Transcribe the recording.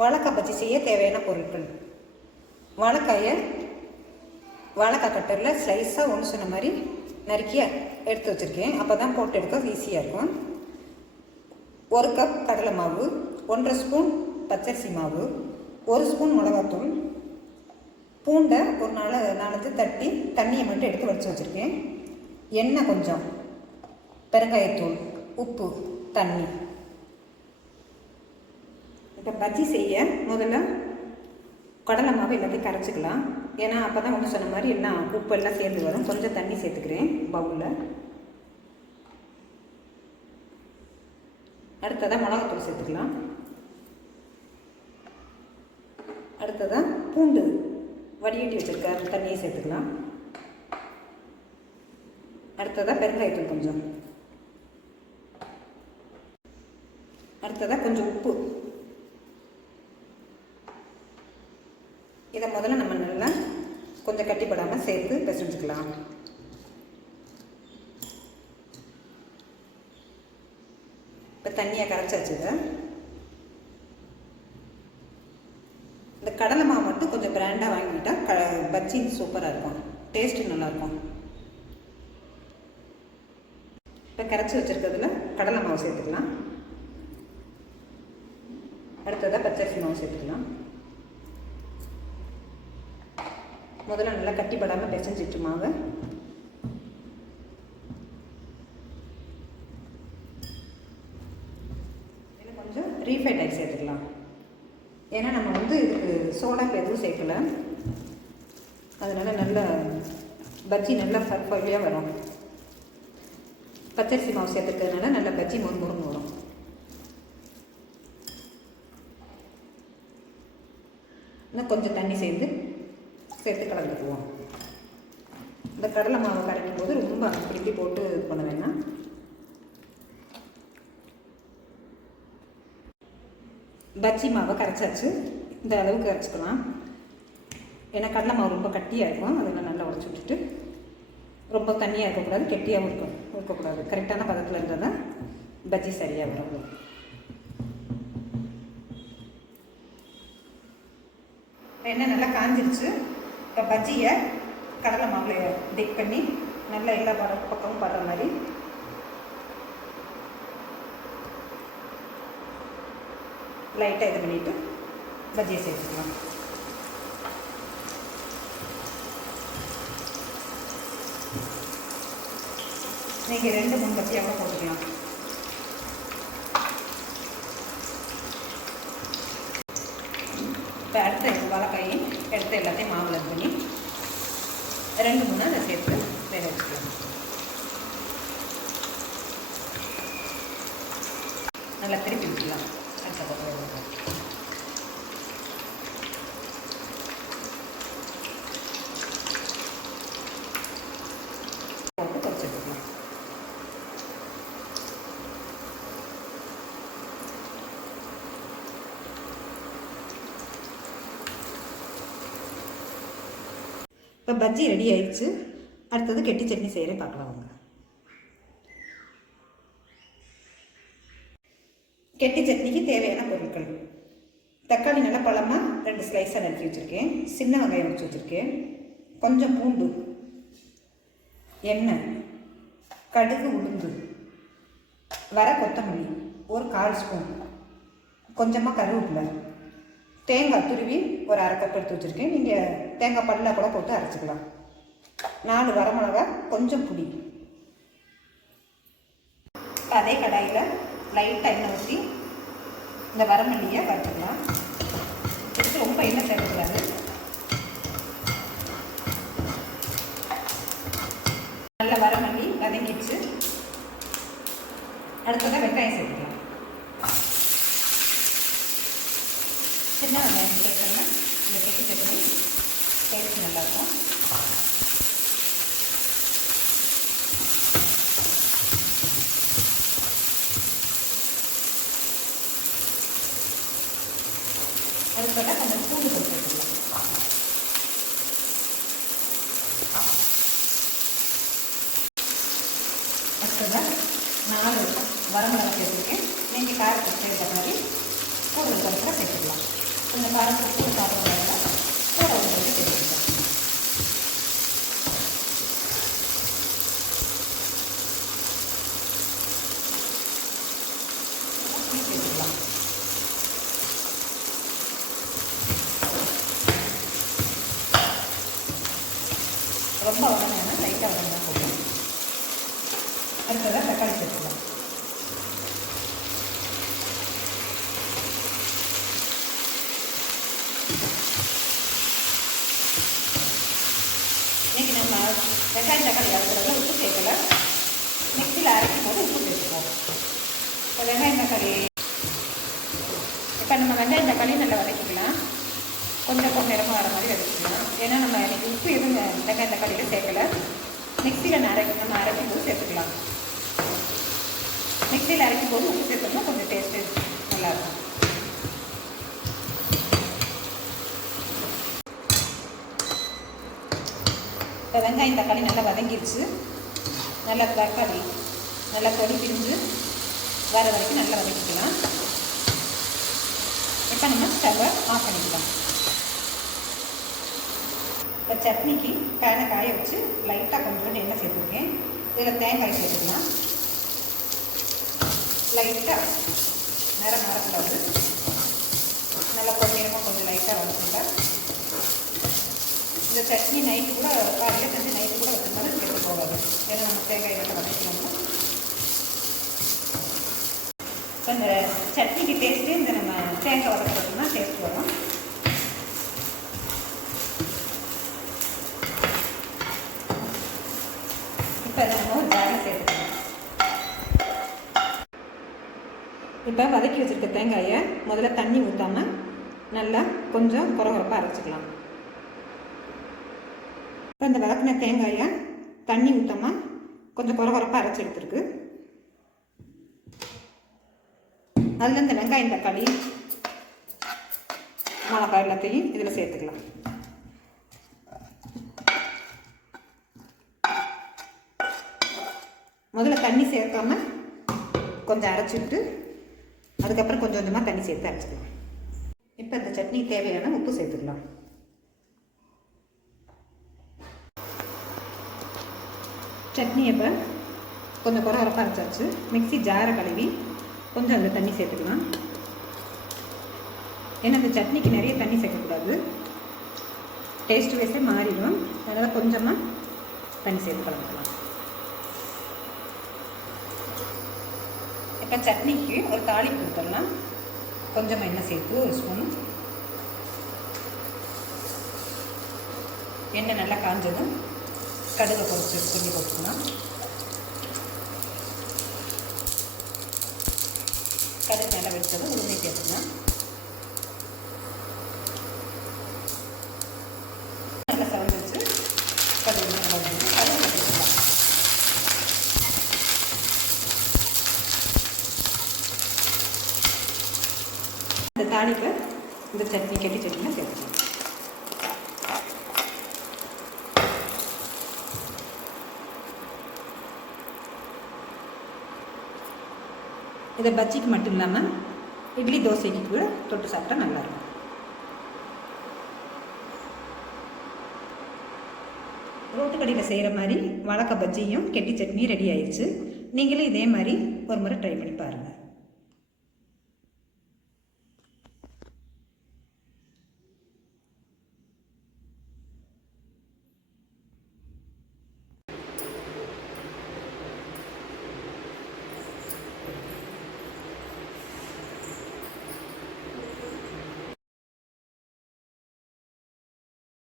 வாழைக்காய் பஜ்ஜி செய்ய தேவையான பொருட்கள்: வாழைக்காயை வாழைக்காய் கட்டரில் ஸ்லைஸாக ஒன்று சொன்ன மாதிரி நறுக்கி எடுத்து வச்சுருக்கேன். அப்போ தான் போட்டு எடுக்க ஈஸியாக இருக்கும். 1 கப் கடலை மாவு, 1.5 ஸ்பூன் பச்சரிசி மாவு, 1 ஸ்பூன் மிளகாத்தூள், பூண்டை ஒரு 4 தட்டி தண்ணியை மட்டும் எடுத்து வடித்து வச்சுருக்கேன். எண்ணெய் கொஞ்சம், பெருங்காயத்தூள், உப்பு, தண்ணி. இப்போ பஜ்ஜி செய்ய முதல்ல கடலை மாவு எல்லாத்தையும் கரைச்சிக்கலாம். ஏன்னா அப்போ தான் ஒன்று சொன்ன மாதிரி எல்லாம் உப்பு எல்லாம் சேர்ந்து வரும். கொஞ்சம் தண்ணி சேர்த்துக்கிறேன் பவுலில். அடுத்ததாக மிளகாத்தூள் சேர்த்துக்கலாம். அடுத்ததாக பூண்டு வடிகட்டி வச்சுருக்க தண்ணியை சேர்த்துக்கலாம். அடுத்ததாக பெருங்காயத்தூள் கொஞ்சம். அடுத்ததாக கொஞ்சம் உப்பு. இதை முதல்ல நம்ம நல்லா கொஞ்சம் கட்டிப்படாமல் சேர்த்து பிசைஞ்சுக்கலாம். இப்போ தண்ணியை கரைச்சாச்சு. இந்த கடலை மாவு மட்டும் கொஞ்சம் பிராண்டாக வாங்கிக்கிட்டால் பஜ்ஜி சூப்பராக இருக்கும், டேஸ்ட்டு நல்லாயிருக்கும். இப்போ கரைச்சி வச்சுருக்கிறதுல கடலை மாவு சேர்த்துக்கலாம். அடுத்ததாக பச்சரிசி மாவு சேர்த்துக்கலாம். முதல்ல நல்லா கட்டிப்படாமல் பிசைஞ்சிட்டு மாவை இதில் கொஞ்சம் ரீஃபைண்ட் ஆகி சேர்த்துக்கலாம். ஏன்னா நம்ம இதுக்கு சோடா எதுவும் சேர்க்கல, அதனால் நல்ல பஜ்ஜி நல்லா பர்ஃபெக்டாக வரும். பச்சரிசி மாவு சேர்த்துக்கிறதுனால நல்ல பஜ்ஜி முறுமுறுன்னு வரும். இன்னும் கொஞ்சம் தண்ணி சேர்த்து கலந்துக்குவோம். இந்த கடலை மாவு கரைக்கும் போது ரொம்ப பிடிக்கி போட்டு இது பண்ண வேணாம். பஜ்ஜி மாவை கரைச்சாச்சு. இந்த அளவுக்கு கரைச்சிக்கலாம். ஏன்னா கடலை மாவு ரொம்ப கட்டியாக இருக்கும், அதில் நல்லா உடச்சி விட்டுட்டு ரொம்ப தண்ணியாக இருக்கக்கூடாது, கெட்டியாகவும் இருக்கக்கூடாது. கரெக்டான பதத்தில் இருந்தால் தான் பஜ்ஜி சரியாக வரும். எண்ணெய் நல்லா காஞ்சிருச்சு. இப்போ பஜ்ஜியை கடலை மாவில் டிப் பண்ணி நல்லா எல்லா பக்கமும் படுற மாதிரி லைட்டாக இது பண்ணிவிட்டு பஜ்ஜியை சேர்த்துக்கலாம். நீங்கள் 2-3 பஜ்ஜியாக கூட போட்டுக்கலாம். இப்போ அடுத்த வாழைக்காயை எடுத்து எல்லாத்தையும் மாவில் இது பண்ணி 2-3 அதை சேர்த்து வேக வச்சுக்கலாம். நல்லா திருப்பி விட்டுக்கலாம். அடுத்த பக்கம் போட்டு பொரிச்சு எடுத்துக்கலாம். இப்போ பஜ்ஜி ரெடி ஆயிடுச்சு. அடுத்தது கெட்டி சட்னி செய்கிறேன், பார்க்கலாம் வாங்க. கெட்டி சட்னிக்கு தேவையான பொருட்கள்: தக்காளி நல்லா பழமாக 2 ஸ்லைஸாக நறுக்கி வச்சுருக்கேன். சின்ன வெங்காயம் வச்சு வச்சுருக்கேன். கொஞ்சம் பூண்டு, எண்ணெய், கடுகு, உளுந்து, வர கொத்தமல்லி, ஒரு 1/4 ஸ்பூன், கொஞ்சமாக கருவேப்பிலை, தேங்காய் துருவி ஒரு 1/2 கப் எடுத்து வச்சுருக்கேன். நீங்கள் தேங்காய் பல்ல கூட போட்டு அரைச்சிக்கலாம். 4 வரமிளகா, கொஞ்சம் புளி. அதே கடாயில் லைட்டாக எண்ணெய் ஊற்றி இந்த வரமல்லியை வறுத்துக்கலாம். ரொம்ப எண்ணெய் சேர்க்கக்கூடாது. நல்ல வரமல்லி வதங்கிடுச்சு. அடுத்ததாக வெங்காயம் சேர்த்துக்கலாம். சின்ன வெங்காயம் சேர்த்தோம்னா இந்த கெட்டி சட்னி டேஸ்ட் நல்லாயிருக்கும். அதுக்காக கொஞ்சம் பூண்டு சேர்த்துக்கலாம். அடுத்ததாக 4 வரமிளகாய் சேர்த்துருக்கேன். நீங்கள் காரத்துக்கு சேர்த்த மாதிரி கூடுதல் பருப்பில் சேர்த்துக்கலாம். காரத்துக்கு கூட சாப்பிட்றவங்க கூட உங்களுக்கு தெரிஞ்சுக்கலாம். சேர்த்துக்கலாம். ரொம்ப வதங்கினா லைட்டாக வதங்கினா போதும். அடுத்ததாக தக்காளி சேர்த்துக்கலாம். இன்றைக்கி நம்ம வெங்காயம் தக்காளி வதக்கிறதுல உப்பு சேர்க்கலை. மிக்சியில் அரைக்கும் போது உப்பு சேர்த்துப்போம். இப்போ வெங்காயம் தக்காளி இப்போ நம்ம வெங்காயம் தக்காளி நல்லா வதக்கிக்கலாம். கொஞ்சம் நேரமாக வர மாதிரி வதக்கிக்கலாம். ஏன்னா நம்ம இன்றைக்கி உப்பு எதுவும் வெங்காயம் தக்காளியில் சேர்க்கலை. மிக்சியில் நம்ம அரைக்கும் போது சேர்த்துக்கலாம். மிக்சியில் அரைக்கும் போது உப்பு சேர்த்தோம்னா கொஞ்சம் டேஸ்ட்டு நல்லாயிருக்கும். இப்போ வெங்காயம் தக்காளி நல்லா வதங்கிடுச்சு. நல்லா தக்காளி நல்லா கொடி பிரிஞ்சு வர வரைக்கும் நல்லா வதக்கிக்கலாம். இப்போ நம்ம ஸ்டவ்வை ஆஃப் பண்ணிக்கலாம். இப்போ சட்னிக்கு பேனை காய வச்சு லைட்டாக கொஞ்சோண்டு எண்ணெய் சேர்த்துருக்கேன். இதில் தேங்காய் சேர்த்துக்கலாம். லைட்டாக நேரம் மறக்கூடாது. நல்லா பொன்னிறமாக கொஞ்சம் லைட்டாக வதக்குங்க. இந்த சட்னி நைட்டு கூட காலையில் செஞ்சு நைட்டு கூட வச்சுருந்தாலும் கெட்டு போகாது. ஏன்னா நம்ம தேங்காய் எல்லாம் வதக்கணும். இப்போ இந்த சட்னிக்கு டேஸ்ட்டு இந்த நம்ம தேங்காய் வதக்கிறதுனா டேஸ்ட் வரும். இப்போ அதை நம்ம ஒரு ஜாரில் சேர்த்துக்கலாம். இப்போ வதக்கி வச்சுருக்க தேங்காயை முதல்ல தண்ணி ஊற்றாமல் நல்லா கொஞ்சம் குறகுறப்பாக அரைச்சிக்கலாம். இப்போ இந்த வதக்கின தேங்காயை தண்ணி ஊற்றாமல் கொஞ்சம் குறகுறப்பாக அரைச்சி எடுத்துருக்கு. அதில் இந்த வெங்காயம் தக்காளி மிளகாய் எல்லாத்தையும் இதில் சேர்த்துக்கலாம். முதல்ல தண்ணி சேர்க்காம கொஞ்சம் அரைச்சிட்டு அதுக்கப்புறம் கொஞ்சம் கொஞ்சமாக தண்ணி சேர்த்து அரைச்சிக்கலாம். இப்போ இந்த சட்னி தேவையான உப்பு சேர்த்துக்கலாம். சட்னி இப்போ கொஞ்சம் குறகுறப்பாக அரைச்சாச்சு. மிக்ஸி ஜாரை கழுவி கொஞ்சம் அதில் தண்ணி சேர்த்துக்கலாம். ஏன்னா இந்த சட்னிக்கு நிறைய தண்ணி சேர்க்கக்கூடாது, டேஸ்ட் வைஸே மாறிடும். அதனால் கொஞ்சமாக தண்ணி சேர்த்து கலந்துக்கலாம். இப்போ சட்னிக்கு ஒரு தாளிப்பு கொடுத்துடலாம். கொஞ்சமாக எண்ணெய் சேர்த்து ஒரு ஸ்பூன் எண்ணெய் நல்லா காஞ்சதும் கடுகை பொரிச்சு கொஞ்சம் போட்டுக்கலாம். கடுகு நல்லா வெடிச்சதும் உளுந்தை சேர்த்துக்கலாம். நல்லா சவந்து வச்சு கடுகு நல்லா கடுகு போட்டுக்கலாம். இந்த தாளிப்பை இந்த சட்னி கெட்டி சட்னியில் சேர்த்துக்கலாம். இதை பஜ்ஜிக்கு மட்டும் இல்லாமல் இட்லி தோசைக்கு கூட தொட்டு சாப்பிட்டா நல்லாயிருக்கும். ரோட்டு கடையில் செய்கிற மாதிரி வாழைக்காய் பஜ்ஜியும் கெட்டி சட்னியும் ரெடி ஆயிடுச்சு. நீங்களும் இதே மாதிரி ஒரு முறை ட்ரை பண்ணி பாருங்கள்.